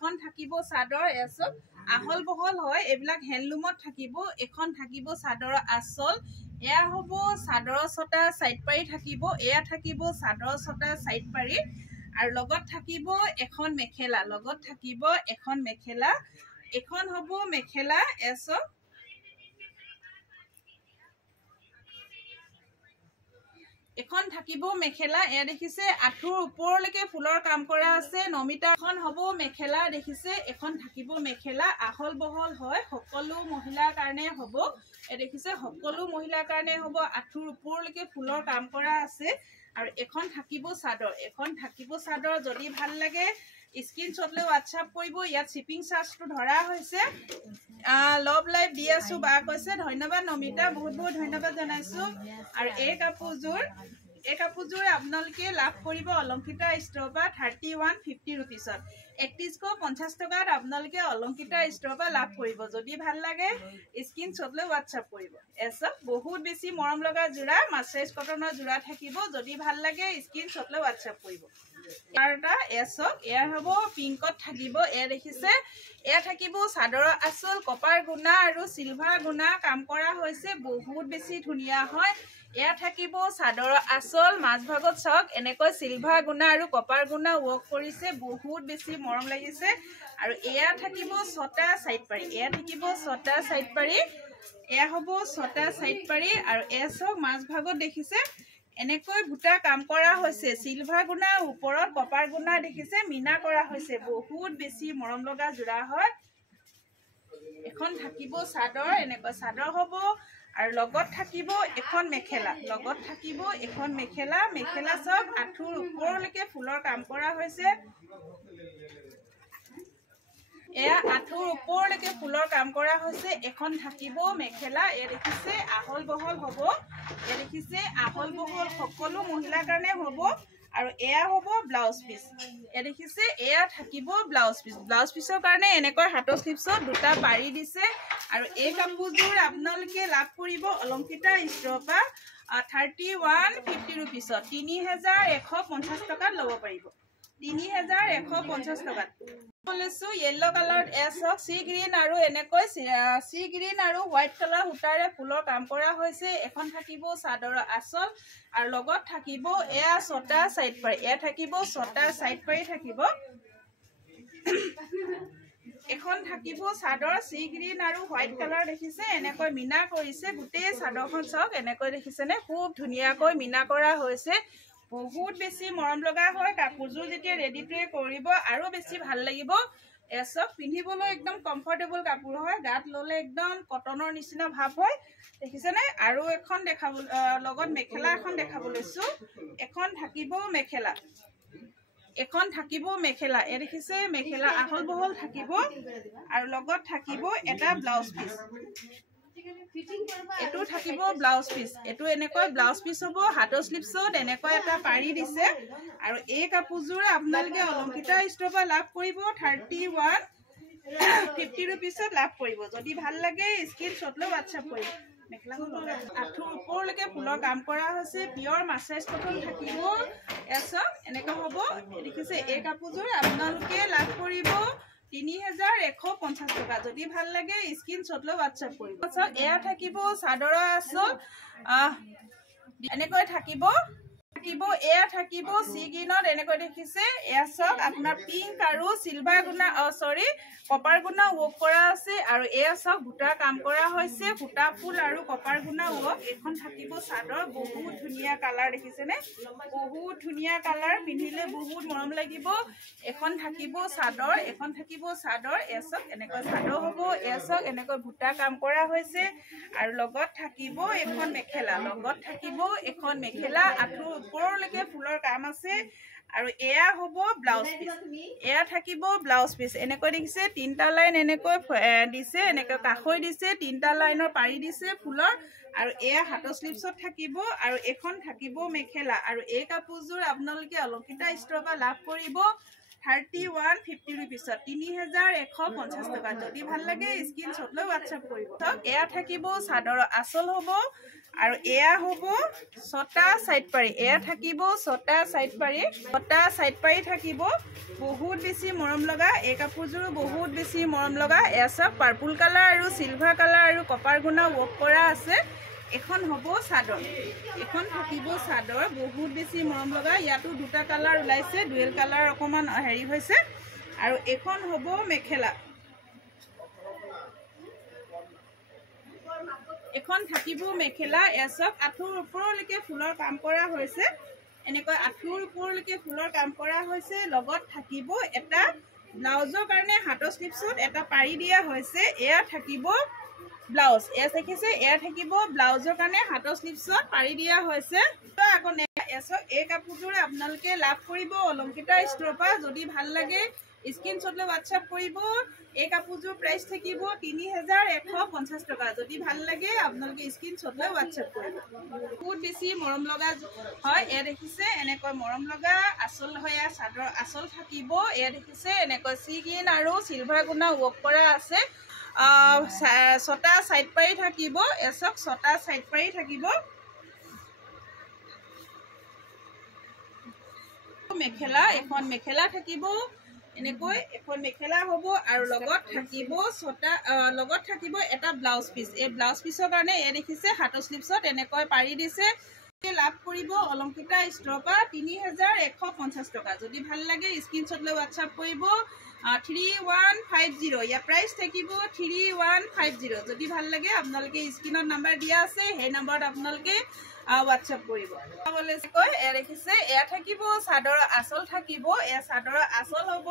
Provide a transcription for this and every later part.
এখন থাকিব চাদৰ এচক আহল বহল হয় এইবিলাক হ্যান্ডলুমত থাকিব এখন থাকিব চাদৰ আচল এয়া হ'ব চাদৰ ছটা সাইড পাৰি থাকিব এয়া থাকিব চাদৰ ছটা সাইড পাৰি আৰু লগত থাকিব এখন মেখেলা লগত থাকিব এখন মেখেলা এখন হ'ব মেখেলা এচক এখন থাকিব মেখেলা এ দেখিছে আঠুৰ ওপৰলৈকে ফুলৰ কাম কৰা আছে নমিতা এখন হ'ব মেখেলা দেখিছে এখন থাকিব মেখেলা আহল বহল হয় সকলো মহিলাৰ কাৰণে হ'ব এ দেখিছে সকলো মহিলাৰ কাৰণে হ'ব আঠুৰ ওপৰলৈকে ফুলৰ কাম কৰা আছে আৰু এখন থাকিব চাদৰ যদি ভাল লাগে স্ক্ৰিনশ্বট লৈ WhatsApp কৰিব ইয়াত শিপিং চাৰ্জটো ধৰা হৈছে লভ লাইভ দি আছো বা কৈছে ধন্যবাদ নমিতা বহুত বহুত ধন্যবাদ জনাইছো আৰু এই কাপোৰযোৰ আপোনালোকে লাভ কৰিব অলংকিতা ষ্ট'ৰ পৰা 3150 रुपीसত 3150 টকাত আপোনালোকে অলংকিতা ষ্ট'ৰ পৰা লাভ কৰিব যদি ভাল লাগে স্ক্ৰিনশ্বট লৈ WhatsApp কৰিব এসব বহুত বেছি মৰম লগা জোৰা মাছাইজ কটনৰ জোৰা থাকিব যদি ভাল লাগে স্ক্ৰিনশ্বট লৈ WhatsApp কৰিব এটা এসব এয়া হ'ব পিংকত থাকিব এ দেখিছে এয়া থাকিব চাদৰৰ আচল কপাৰ গুণা আৰু সিলভাৰ গুণা কাম কৰা হৈছে বহুত বেছি ধুনিয়া হয় এয়া থাকিব চাদৰৰ আচল মাছ ভাগত চাওক এনেকৈ সিলভাৰ গুণা আৰু কপাৰ গুণা ৱৰ্ক কৰিছে বহুত বেছি মৰম লাগিছে আৰু এয়া থাকিব ছটা সাইড পাৰি এয়া থাকিব ছটা সাইড পাৰি এয়া হ'ব ছটা সাইড পাৰি আৰু এছক মাছ ভাগত দেখিছে এনেকৈ বুটা কাম কৰা হৈছে সিলভাৰ গুণা ওপৰত কপাৰ গুণা দেখিছে মিনা কৰা হৈছে বহুত বেছি মৰম লগা জোৰা হয় এখন থাকিব চাদৰ এনেকৈ চাদৰ হ'ব আৰু লগত থাকিব এখন মেখেলা মেখেলা সব আঠুৰ ওপৰলৈকে ফুলৰ কাম কৰা হৈছে এয়া আঠুৰ ওপৰলৈকে ফুলৰ কাম কৰা হৈছে এখন থাকিব মেখেলা এ দেখিছে আহল বহল হ'ব এ দেখিছে আহল বহল সকলো মহিলাৰ কাৰণে হ'ব আৰু এয়া হ'ব ব্লাউজ পিস এ দেখিছে এয়া থাকিব ব্লাউজ পিসৰ কাৰণে এনেকৈ হাতৰ স্লিপছত দুটা পাৰি দিছে আৰু এই কাপোৰযোৰ আপোনালোকে লাভ কৰিব অলংকিতা ষ্ট'ৰ পৰা 3150 रुपीसত 3150 টকাত ল'ব পাৰিব 3150 টকাত বলেছো येलो কালাৰ এছক সি গ্ৰীন আৰু এনেকৈ সি গ্ৰীন আৰু হোৱাইট কালাৰ সূতাৰে ফুলৰ কাম কৰা হৈছে এখন থাকিব চাদৰৰ আচল আৰু লগত থাকিব এয়া ছটা সাইড পাৰি এয়া থাকিব ছটা সাইড পাৰি থাকিব এখন থাকিব চাদৰ সি গ্ৰীন আৰু হোৱাইট কালাৰ দেখিছে এনেকৈ মিনা কৰিছে গোটেই চাদৰখন চাওক এনেকৈ দেখিছেনে খুব ধুনিয়াকৈ মিনা কৰা হৈছে বহুত বেছি মৰম লগা হয় কাপোৰযোৰ যেতিয়া ৰেডি টু কৰিব আৰু বেছি ভাল লাগিব এসব পিন্ধিবলৈ একদম কমফৰ্টেবল কাপোৰ হয় গাত ললে একদম কটনৰ নিচিনা ভাব হয় দেখিছেনে আৰু এখন দেখাব লগত মেখেলা এখন দেখাব লৈছো এখন থাকিব মেখেলা এ দেখিছে মেখেলা আহল বহল থাকিব আৰু লগত থাকিব এটা ব্লাউজ পিস এটো থাকিব ব্লাউজ পিস এটো এনেকৈ ব্লাউজ পিস হ'ব হাতৰ স্লিপছত এনেকৈ এটা পাৰি দিছে আৰু এই কাপোৰযোৰ আপোনালোকে অলংকিতা ষ্ট'ৰ পৰা লাভ কৰিব 3150 रुपीसত লাভ কৰিব যদি ভাল লাগে স্ক্ৰিনশ্বট লৈ WhatsApp কৰিব মেখেলাখন আঠুৰ ওপৰলৈকে ফুলৰ কাম কৰা হৈছে পিয়ৰ মাছাইজ কটন থাকিব এছক এনেকৈ হ'ব দেখিছে এই কাপোৰযোৰ আপোনালোকে লাভ কৰিব 3150 টকা যদি ভাল লাগে স্ক্ৰিনশ্বট লৈ WhatsApp কৰিব এয়া থাকিব চাদৰৰ আচল এনেকৈ থাকিব এয়া থাকিব সি গ্ৰীনত এনেকৈ দেখিছে এয়া সব আপোনাৰ পিংক আৰু সিলভাৰ গুণা সৰি কপাৰ গুণা ৱৰ্ক কৰা আছে আৰু এয়া সব বুটা কাম কৰা হৈছে ফুটা ফুল আৰু কপাৰ গুণা ৱৰ্ক এখন থাকিব চাদৰ বহুত ধুনিয়া কালাৰ দেখিছেনে বহুত ধুনিয়া কালাৰ পিন্ধিলে বহুত মৰম লাগিব এখন থাকিব চাদৰ এসক এনেকৈ চাদৰ হ'ব এসক এনেকৈ বুটা কাম কৰা হৈছে আৰু লগত থাকিব এখন মেখেলা আঠুৰ ওপৰলৈকে ফুলৰ কাম আছে আৰু এয়া হ'ব ব্লাউজ পিস এয়া থাকিব ব্লাউজ পিস এনেকৈ দেখিছে তিনটা লাইন এনেকৈ দিছে এনেকৈ কাখৈ দিছে তিনটা লাইনৰ পাৰি দিছে ফুলৰ আৰু এয়া হাতৰ স্লিপছত থাকিব আৰু এখন থাকিব মেখেলা আৰু এই কাপোৰযোৰ আপোনালোকে অলংকিতা ষ্ট'ৰ পৰা লাভ কৰিব 3150 rupees 3150 টকা যদি ভাল লাগে স্ক্ৰিনশ্বট লৈ WhatsApp কৰিব এয়া থাকিব চাদৰৰ আচল হ'ব আৰু এয়া হ'ব ছটা সাইড পাৰি এয়া থাকিব ছটা সাইড পাৰি থাকিব বহুত বেছি মৰম লগা এই কাপোৰযোৰ বহুত বেছি মৰম লগা এয়া সব পাৰ্পল কালাৰ আৰু সিলভাৰ কালাৰ আৰু কপাৰ গুণা ৱৰ্ক কৰা আছে এখন হ'ব চাদৰ এখন থাকিব চাদৰ বহুত বেছি মৰম লগা ইয়াতো দুটা কালাৰ ওলাইছে ডুৱেল কালাৰ অকমান হেৰি হৈছে আৰু এখন হ'ব মেখেলা এখন থাকিব মেখেলা এসব আঠুৰ ওপৰলৈকে ফুলৰ কাম কৰা হৈছে এনেকৈ আঠুৰ ওপৰলৈকে ফুলৰ কাম কৰা হৈছে লগত থাকিব এটা ব্লাউজৰ কাৰণে হাতৰ স্লিপছত এটা পাৰি দিয়া হৈছে এয়া থাকিব ব্লাউজ এয়া দেখিছে এয়া থাকিব ব্লাউজৰ কাৰণে হাতৰ স্লিপছত পাৰি দিয়া হৈছে তো আকৌ এসব এই কাপোৰযোৰ আপোনালোকে লাভ কৰিব অলংকিতা ষ্টৰৰ পৰা যদি ভাল লাগে স্ক্ৰিনশ্বট লৈ WhatsApp কৰিব এই কাপোৰযোৰ প্ৰাইস থাকিব 3150 টকা যদি ভাল লাগে আপোনালোকে স্ক্ৰিনশ্বট লৈ WhatsApp কৰিব বহুত বেছি মৰম লগা হয় এয়া দেখিছে এনেকৈ মৰম লগা আচল হয় চাদৰ আচল থাকিব এয়া দেখিছে এনেকৈ সি গ্ৰীন আৰু সিলভাৰ গুণা ৱৰ্ক কৰা আছে ছটা সাইড পাৰি থাকিব এসব ছটা সাইড পাৰি থাকিব মেখেলা এখন মেখেলা থাকিব এনেকৈ এখন মেখেলা হ'ব আৰু লগত থাকিব ছটা লগত থাকিব এটা ব্লাউজ পিস এই ব্লাউজ পিসৰ কাৰণে এ দেখিছে হাতৰ স্লিপছত এনেকৈ পাৰি দিছে লাভ কৰিব অলংকিতা ষ্টৰৰ পৰা 3150 টকা যদি ভাল লাগে স্ক্ৰিনশ্বট লৈ WhatsApp কৰিব 3150 ইয়া প্ৰাইস থাকিব 3150 যদি ভাল লাগে আপোনালোকে স্ক্ৰিনত নাম্বাৰ দিয়া আছে সেই নম্বৰত আপোনালোকে WhatsApp কৰিব বলে কয় এ দেখিছে এয়া থাকিব চাদৰ আচল থাকিব এ চাদৰ আচল হ'ব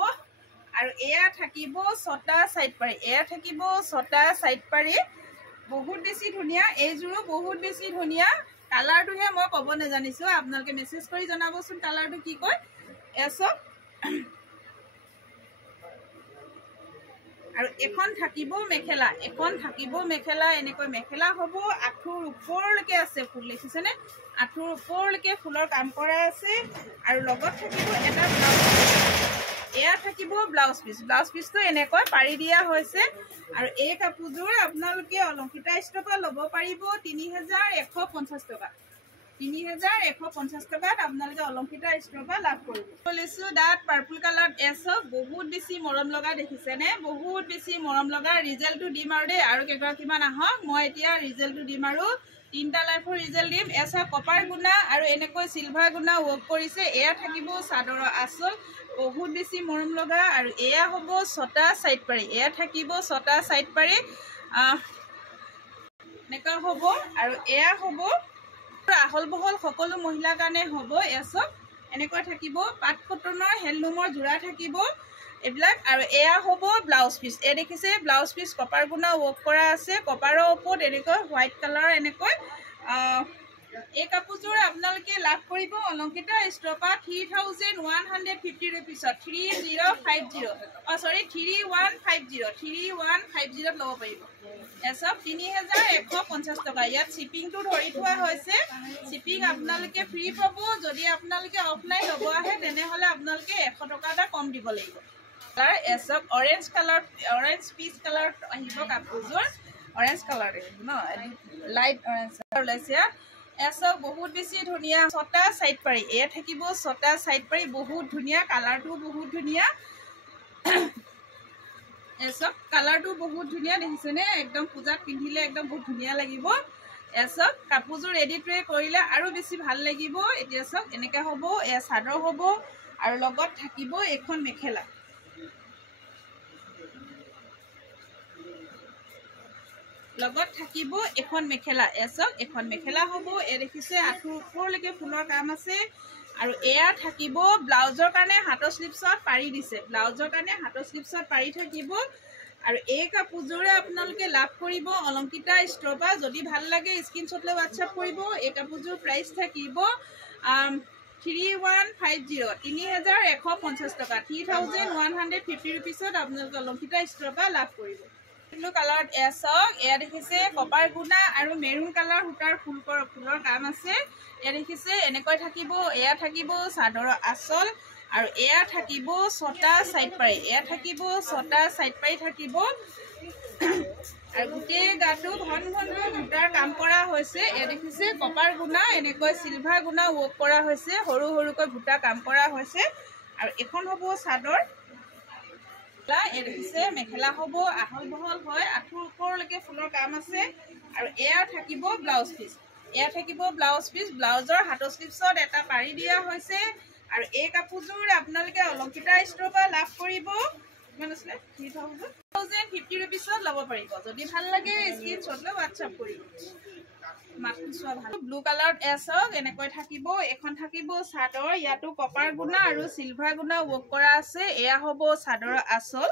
আৰু এয়া থাকিব ছটা সাইড পাৰি এয়া থাকিব ছটা সাইড পাৰি বহুত বেছি ধুনিয়া এইজোৰো বহুত বেছি ধুনিয়া কালাৰটোহে মই ক'ব নাজানিছো আপোনালোকে মেছেজ কৰি জনাবচোন কালাৰটো কি কয় এসব আৰু এখন থাকিব মেখেলা এনেকৈ মেখেলা হ'ব আঠুৰ ওপৰলৈকে আছে ফুল দেখিছে নে আঠুৰ ওপৰলৈকে ফুলৰ কাম কৰা আছে আৰু লগত থাকিব এটা ব্লাউজ এয়া থাকিব ব্লাউজ পিসটো এনেকৈ পাৰি দিয়া হৈছে আৰু এই কাপোৰযোৰ আপোনালোকে অলংকিতা ষ্টৰৰ পৰা ল'ব পাৰিব 3150 টকা 3150 টকাত আপোনালোকে অলংকিতা ষ্টৰৰ পৰা লাভ কৰিব লৈছো ডাট পাৰ্পল কালাৰ এসব বহুত বেছি মৰম লগা দেখিছে নে বহুত বেছি মৰম লগা ৰিজাল্টটো দিম আৰু দেই আৰু কেইটা কিমান আহক মই এতিয়া ৰিজাল্টটো দিম আৰু তিনটা লাইফৰ ৰিজাল্ট দিম এসব কপাৰ গুণা আৰু এনেকৈ সিলভাৰ গুণা ৱৰ্ক কৰিছে এয়া থাকিব চাদৰৰ আচল বহুত বেছি মৰম লগা আৰু এয়া হ'ব ছটা সাইড পাৰি এয়া থাকিব ছটা সাইড পাৰি এনেকৈ হ'ব আৰু এয়া হ'ব আহল বহল সকলো মহিলাৰ কাৰণে হ'ব এসব এনেকৈ থাকিব পাট কটনৰ হেণ্ডলুমৰ জোৰা থাকিব এইবিলাক আৰু এয়া হ'ব ব্লাউজ পিস এ দেখিছে ব্লাউজ পিস কপাৰ গুণা ৱৰ্ক কৰা আছে কপাৰৰ ওপৰত এনেকৈ হোৱাইট কালাৰ এনেকৈ এই কাপোৰযোৰ আপোনালোকে লাভ কৰিব অলংকিতা ষ্টৰৰ পৰা 3150 rupees 3150 ল'ব পাৰিব এসব 3150 টকা ইয়াত শিপিংটো ধৰি থোৱা হৈছে শিপিং আপোনালোকে ফ্ৰী পাব যদি আপোনালোকে অফলাইন ল'ব আহে তেনেহলে আপোনালোকে 100 টকা এটা কম দিব লাগিব কালাৰ এসব অৰেঞ্জ পিচ কালাৰ আহিব কাপোৰযোৰ অৰেঞ্জ কালাৰ ন লাইট অৰেঞ্জ ওলাইছে এসব বহুত বেছি ধুনিয়া ছটা সাইড পাৰি এ থাকিব ছটা সাইড পাৰি বহুত ধুনিয়া কালাৰটো বহুত ধুনিয়া এসব কালাৰটো বহুত ধুনিয়া দেখিছে নে একদম পূজাত পিন্ধিলে একদম বহুত ধুনিয়া লাগিব এসব কাপোৰযোৰ ৰেডি কৰিলে আৰু বেছি ভাল লাগিব এতিয়া সব এনেকা হ'ব এ চাদৰ হ'ব আৰু লগত থাকিব এখন মেখেলা লগত থাকিব এখন মেখেলা এসব এখন মেখেলা হ'ব এ দেখিছে আঠুৰ ওপৰলৈকে ফুলৰ কাম আছে আৰু এয়া থাকিব ব্লাউজৰ কাৰণে হাতৰ স্লিপছত পাৰি দিছে ব্লাউজৰ কাৰণে হাতৰ স্লিপছত পাৰি থাকিব আৰু এই কাপোৰযোৰে আপোনালোকে লাভ কৰিব অলংকিতা ষ্টৰৰ পৰা যদি ভাল লাগে স্ক্ৰিনশ্বট লৈ WhatsApp কৰিব এই কাপোৰযোৰ প্ৰাইস থাকিব 3150 টকা 3150 rupeesত আপোনালোকে অলংকিতা ষ্টৰৰ পৰা লাভ কৰিব ব্লু কালাৰ এসক এয়া দেখিছে কপাৰ গুণা আৰু মেৰুন কালাৰ সূতাৰ ফুলৰ কাম আছে এয়া দেখিছে এনেকৈ থাকিব এয়া থাকিব চাদৰৰ আচল আৰু এয়া থাকিব 6টা সাইড পাৰি এয়া থাকিব 6টা সাইড পাৰি থাকিব আৰু গোটেই গাটো ঘন ঘূটাৰ কাম কৰা হৈছে এ দেখিছে কপাৰ গুণা এনেকৈ সিলভাৰ গুণা ৱৰ্ক কৰা হৈছে সৰু সৰুকৈ ঘূটা কাম কৰা হৈছে আৰু এখন হ'ব চাদৰ এ দেখিছে মেখেলা হ'ব আহল বহল হয় আঁঠুৰ ওপৰলৈকে ফুলৰ কাম আছে আৰু এয়া থাকিব ব্লাউজ পিস এয়া থাকিব ব্লাউজ পিস ব্লাউজৰ হাতৰ স্লিপছত এটা পাৰি দিয়া হৈছে আৰু এই কাপোৰযোৰ আপোনালোকে অলংকিতা ষ্ট'ৰৰ পৰা লাভ কৰিব কিমান আছে 3050 रुपीसত ল'ব পাৰিব যদি ভাল লাগে স্ক্ৰিনশ্বট লৈ WhatsApp কৰিব মাতটো চোৱা ভাল ব্লু কালাৰত এছক এনেকৈ থাকিব এখন থাকিব চাদৰ ইয়াতো কপাৰ গুণা আৰু সিলভাৰ গুণা ৱৰ্ক কৰা আছে এয়া হ'ব চাদৰৰ আচল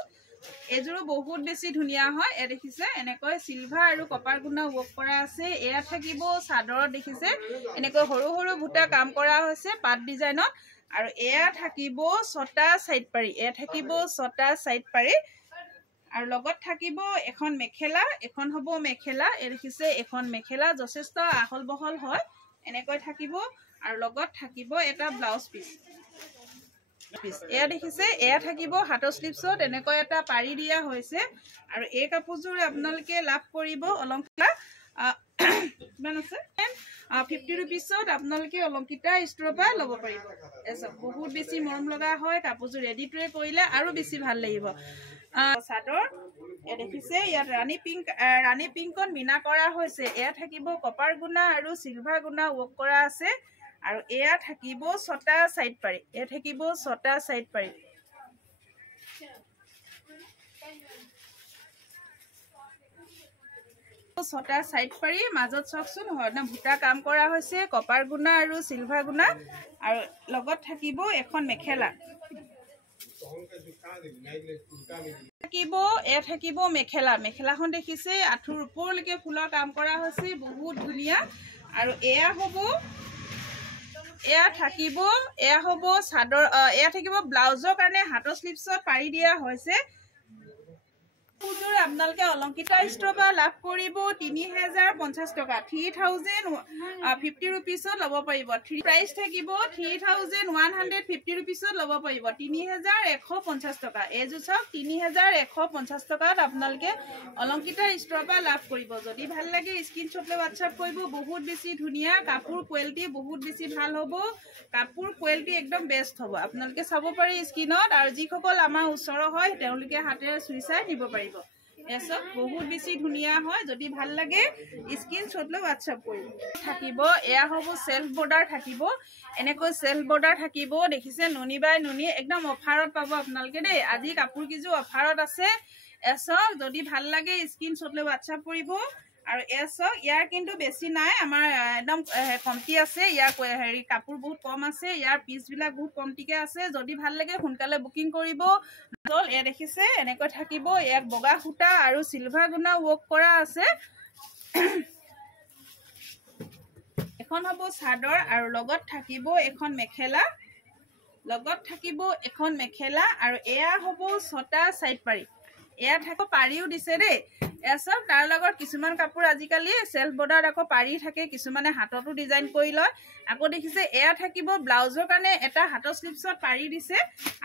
এযোৰো বহুত বেছি ধুনীয়া হয় এ দেখিছে এনেকৈ সিলভাৰ আৰু কপাৰ গুণা ৱৰ্ক কৰা আছে এয়া থাকিব চাদৰত দেখিছে এনেকৈ সৰু সৰু বুটা কাম কৰা হৈছে পাত ডিজাইনত আৰু এয়া থাকিব 6টা সাইড পাৰি এয়া থাকিব 6টা সাইড পাৰি আৰু লগত থাকিব এখন মেখেলা এখন হ'ব মেখেলা এ দেখিছে এখন মেখেলা যথেষ্ট আহল বহল হয় এনেকৈ থাকিব আৰু লগত থাকিব এটা ব্লাউজ পিস এয়া দেখিছে এয়া থাকিব হাতৰ স্লিপছত এনেকৈ এটা পাৰি দিয়া হৈছে আৰু এই কাপোৰযোৰ আপোনালোকে লাভ কৰিব অলংকিতা কিমান আছে 50 रुपीसত আপোনালোকে অলংকিতা ষ্ট'ৰৰ পৰা ল'ব পাৰিব এসব বহুত বেছি মৰম লগা হয় কাপোৰযোৰ ৰেডি টুৱে কৰিলে আৰু বেছি ভাল লাগিব চাদৰ এ দেখিছে ইয়াত ৰাণী পিংকত মিনা কৰা হৈছে এয়া থাকিব কপাৰ গুণা আৰু সিলভাৰ গুণা ৱৰ্ক কৰা আছে আৰু এয়া থাকিব 6টা সাইড পাৰি এয়া থাকিব 6টা সাইড পাৰি ছটা সাইড পাৰি মাজত চকচোন হৰনা ভুটা কাম কৰা হৈছে কপাৰ গুণা আৰু সিলভাৰ গুণা আৰু লগত থাকিব এখন মেখেলা থাকিব এয়া থাকিব মেখেলাখন দেখিছে আঁঠুৰ ওপৰলৈকে ফুলৰ কাম কৰা হৈছে বহুত ধুনীয়া আৰু এয়া হ'ব চাদৰ এয়া থাকিব ব্লাউজৰ কাৰণে হাতৰ স্লিপছত পাৰি দিয়া হৈছে আপোনালোকে অলংকিতা ষ্ট'ৰৰ পৰা লাভ কৰিব 3050 টকা 3050 रुपीसত ল'ব পাৰিব প্ৰাইস থাকিব 3150 रुपीसত ল'ব পাৰিব 3150 টকা এযোৰ চাওক 3150 টকাত আপোনালোকে অলংকিতা ষ্ট'ৰৰ পৰা লাভ কৰিব যদি ভাল লাগে স্ক্ৰিনশ্বট লৈ WhatsApp কৰিব বহুত বেছি ধুনীয়া কাপোৰ কোৱালিটি বহুত বেছি ভাল হ'ব কাপোৰ কোৱালিটি একদম বেষ্ট হ'ব আপোনালোকে চাব পাৰি স্ক্ৰিনত আৰু যিসকল আমাৰ ওচৰৰ হয় তেওঁলোকে হাতেৰে চুই চাই নিব পাৰিব এসব বহুত বেছি ধুনীয়া হয় যদি ভাল লাগে স্ক্ৰিনশ্বট লৈ WhatsApp কৰিব থাকিব এয়া হ'ব সেলফ বৰ্ডাৰ থাকিব এনেকৈ সেলফ বৰ্ডাৰ থাকিব দেখিছে নুনি বাই নুনি একদম অফাৰত পাব আপোনালোকে দেই আজি কাপোৰ কিজো অফাৰত আছে এসব যদি ভাল লাগে স্ক্ৰিনশ্বট লৈ WhatsApp কৰিব আৰু এসব ইয়াৰ কিন্তু বেছি নাই আমাৰ একদম কমটি আছে ইয়াৰ হেৰি কাপোৰ বহুত কম আছে ইয়াৰ পিস বিলাক বহুত কমটিকে আছে যদি ভাল লাগে সোনকালে বুকিং কৰিব চল এ দেখিছে এনেকৈ থাকিব এক বগা সূতা আৰু সিলভাৰ গুণা ৱৰ্ক কৰা আছে এখন হ'ব চাদৰ আৰু লগত থাকিব এখন মেখেলা আৰু এয়া হ'ব 6টা সাইড পাৰি এয়া থাকিব পাৰিও দিছে দেই এসব তাৰ লগত কিছুমান কাপোৰ আজিকালি সেলফ বৰ্ডাৰ আকৌ পাৰি থাকে কিছুমানে হাততো ডিজাইন কৰি লয় আকৌ দেখিছে এয়া থাকিব ব্লাউজৰ কাৰণে এটা হাতৰ স্লিপছত পাৰি দিছে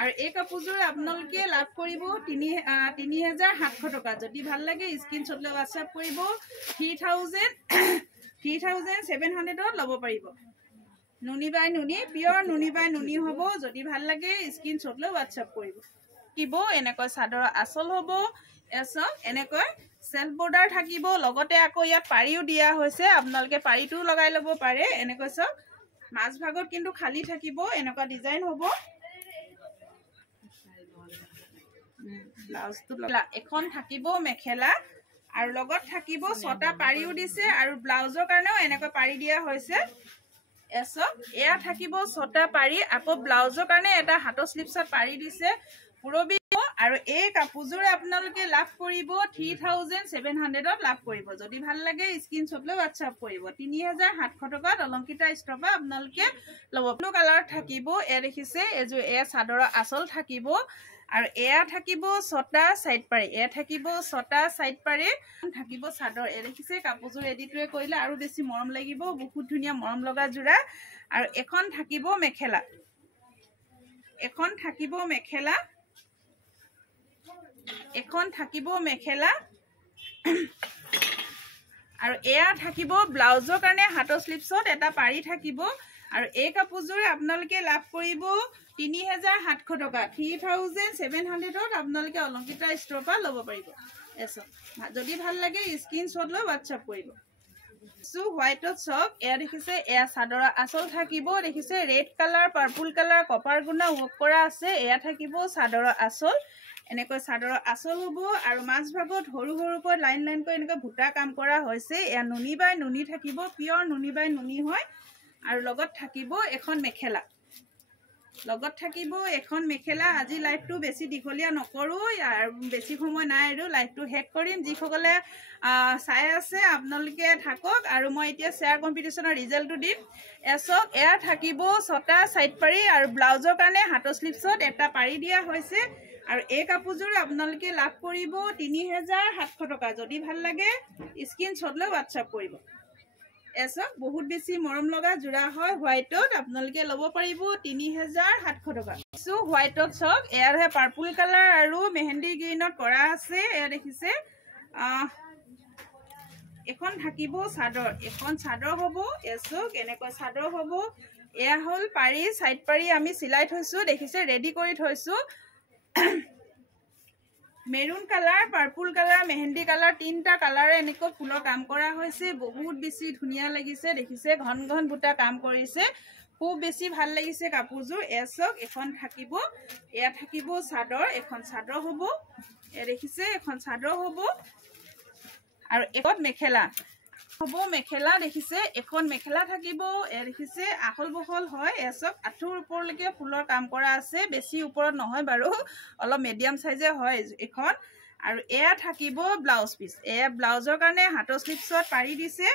আৰু এই কাপোৰযোৰ আপোনালোকে লাভ কৰিব 3700 টকা যদি ভাল লাগে স্ক্ৰিনশ্বট লৈ WhatsApp কৰিব 3700ত ল'ব পাৰিব নুনি বাই নুনি পিয়ৰ নুনি বাই নুনি হ'ব যদি ভাল লাগে স্ক্ৰিনশ্বট লৈ WhatsApp কৰিব কিব এনেকৈ চাদৰ আচল হ'ব এসব এনেকৈ সেলফ বৰ্ডাৰ থাকিব লগতে আকৌ ইয়াত পাৰিও দিয়া হৈছে আপোনালোকে পাৰিটো লগাই ল'ব পাৰে এনেকৈ সব মাছ ভাগত কিন্তু খালি থাকিব এনেকুৱা ডিজাইন হ'ব ব্লাউজটো এখন থাকিব মেখেলা আৰু লগত থাকিব 6টা পাৰিও দিছে আৰু ব্লাউজৰ কাৰণেও এনেকৈ পাৰি দিয়া হৈছে এসব এয়া থাকিব 6টা পাৰি আকৌ ব্লাউজৰ কাৰণে এটা হাতৰ স্লিপছত পাৰি দিছে পুৰবি আৰু এই কাপোৰযোৰ আপোনালোকে লাভ কৰিব 3700ত লাভ কৰিব যদি ভাল লাগে স্ক্ৰিনশ্বট লৈ WhatsApp কৰিব 3700 টকাত অলংকিতা ষ্ট'ৰৰ পৰা আপোনালোকে ল'ব ব্লু কালাৰত থাকিব এ দেখিছে এযোৰ এয়া চাদৰৰ আচল থাকিব আৰু এয়া থাকিব 6টা সাইড পাৰি এয়া থাকিব 6টা সাইড পাৰি থাকিব চাদৰ এ দেখিছে কাপোৰযোৰ এডিটৰে কৰিলে আৰু বেছি মৰম লাগিব বহুত ধুনীয়া মৰম লগা জোৰা আৰু এখন থাকিব মেখেলা এখন থাকিব মেখেলা আৰু এয়া থাকিব ব্লাউজৰ কাৰণে হাতৰ স্লিপছত এটা পাৰি থাকিব আৰু এই কাপোৰযোৰ আপোনালোকে লাভ কৰিব 3700 টকা 3700ত আপোনালোকে অলংকিতা ষ্ট'ৰৰ পৰা ল'ব পাৰিব যদি ভাল লাগে স্ক্ৰীনশ্বট লৈ WhatsApp কৰিব হোৱাইটত চক এয়া দেখিছে এয়া চাদৰৰ আঁচল থাকিব দেখিছে red colour purple colour copper গুণা ৱৰ্ক কৰা আছে এয়া থাকিব চাদৰৰ আঁচল এনেকৈ চাদৰৰ আঁচল হ'ব আৰু মাছ ভাগত সৰু সৰুকৈ লাইন লাইনকৈ এনেকৈ ভুটা কাম কৰা হৈছে এয়া নুনি বাই নুনি থাকিব পিয়ৰ নুনি বাই নুনি হয় আৰু লগত থাকিব এখন মেখেলা আজি লাইভটো বেছি দীঘলীয়া নকৰোঁ আৰু বেছি সময় নাই আৰু লাইভটো শেষ কৰিম যিসকলে চাই আছে আপোনালোকে থাকক আৰু মই এতিয়া শ্বেয়াৰ কম্পিটিশ্যনৰ ৰিজাল্টটো দিম এচক এয়া থাকিব 6টা সাইড পাৰি আৰু ব্লাউজৰ কাৰণে হাতৰ স্লিপছত এটা পাৰি দিয়া হৈছে আৰু এই কাপোৰযোৰ আপোনালোকে লাভ কৰিব 3700 টকা যদি ভাল লাগে স্ক্ৰীনশ্বট লৈ WhatsApp কৰিব এচক বহুত বেছি মৰম লগা জোৰা হয় হোৱাইটত আপোনালোকে ল'ব পাৰিব 3700 টকা হোৱাইটত চক এয়াৰহে পাৰ্পল কালাৰ আৰু মেহেন্দি গ্ৰীণত কৰা আছে এয়া দেখিছে এখন থাকিব চাদৰ হ'ব এচক এনেকৈ চাদৰ হ'ব এয়া হ'ল পাৰি সাইড পাৰি আমি চিলাই থৈছো দেখিছে ৰেডি কৰি থৈছো maroon colour purple colour mehndi colour তিনটা কালাৰে এনেকৈ ফুলৰ কাম কৰা হৈছে বহুত বেছি ধুনীয়া লাগিছে দেখিছে ঘন ঘন বুটা কাম কৰিছে খুব বেছি ভাল লাগিছে কাপোৰযোৰ এচক এখন থাকিব এয়া থাকিব চাদৰ এখন চাদৰ হ'ব এয়া দেখিছে এখন চাদৰ হ'ব আৰু এখন মেখেলা হ'ব মেখেলা দেখিছে এখন মেখেলা থাকিব এয়া দেখিছে আহল বহল হয় এচক আঁঠুৰ ওপৰলৈকে ফুলৰ কাম কৰা আছে বেছি ওপৰত নহয় বাৰু অলপ মিডিয়াম সাইজে হয় এখন আৰু এয়া থাকিব ব্লাউজ পিস এয়া ব্লাউজৰ কাৰণে হাতৰ স্লিপছত পাৰি দিছে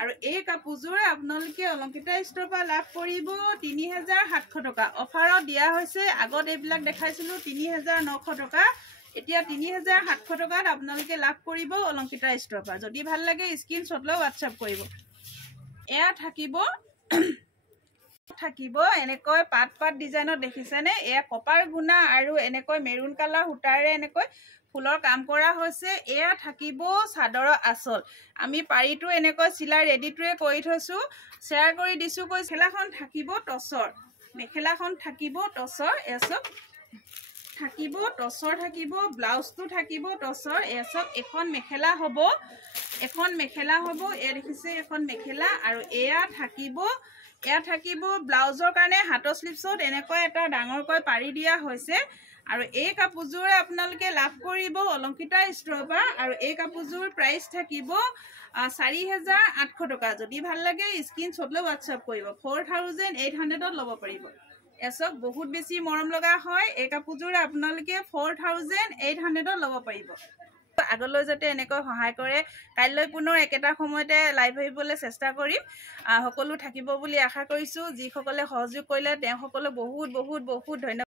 আৰু এই কাপোৰযোৰ আপোনালোকে অলংকিতা ষ্ট'ৰৰ পৰা লাভ কৰিব 3700 টকা অফাৰত দিয়া হৈছে আগত এইবিলাক দেখাইছিলো 3900 টকা এতিয়া 3700 টকাত আপোনালোকে লাভ কৰিব অলংকিতা ষ্ট'ৰৰ পৰা যদি ভাল লাগে স্ক্ৰীনশ্বট লৈ WhatsApp কৰিব এয়া থাকিব এনেকৈ পাত ডিজাইনত দেখিছেনে এয়া কপাৰ গুণা আৰু এনেকৈ মেৰুন কালাৰ সূতাৰে এনেকৈ ফুলৰ কাম কৰা হৈছে এয়া থাকিব চাদৰৰ আঁচল আমি পাৰিটো এনেকৈ চিলাই ৰেডিটোৱে কৰি থৈছো শ্বেয়াৰ কৰি দিছো কৈ মেখেলাখন থাকিব টছৰ এচক থাকিব টছৰ থাকিব ব্লাউজটো থাকিব টছৰ এচক এখন মেখেলা হ'ব এয়া দেখিছে এখন মেখেলা আৰু এয়া থাকিব ব্লাউজৰ কাৰণে হাতৰ স্লিপছত এনেকৈ এটা ডাঙৰকৈ পাৰি দিয়া হৈছে আৰু এই কাপোৰযোৰ আপোনালোকে লাভ কৰিব অলংকিতা ষ্ট'ৰৰ পৰা আৰু এই কাপোৰযোৰ প্ৰাইচ থাকিব 4800 টকা যদি ভাল লাগে স্ক্ৰীনশ্বট লৈ WhatsApp কৰিব 4800ত ল'ব পাৰিব এচক বহুত বেছি মৰম লগা হয় এই কাপোৰযোৰ আপোনালোকে 4800ত ল'ব পাৰিব আগলৈ যাতে এনেকৈ সহায় কৰে কাইলৈ পুনৰ একেটা সময়তে লাইভ আহিবলৈ চেষ্টা কৰিম সকলো থাকিব বুলি আশা কৰিছো যিসকলে সহযোগ কৰিলে তেওঁ সকলো বহুত ধন্যবাদ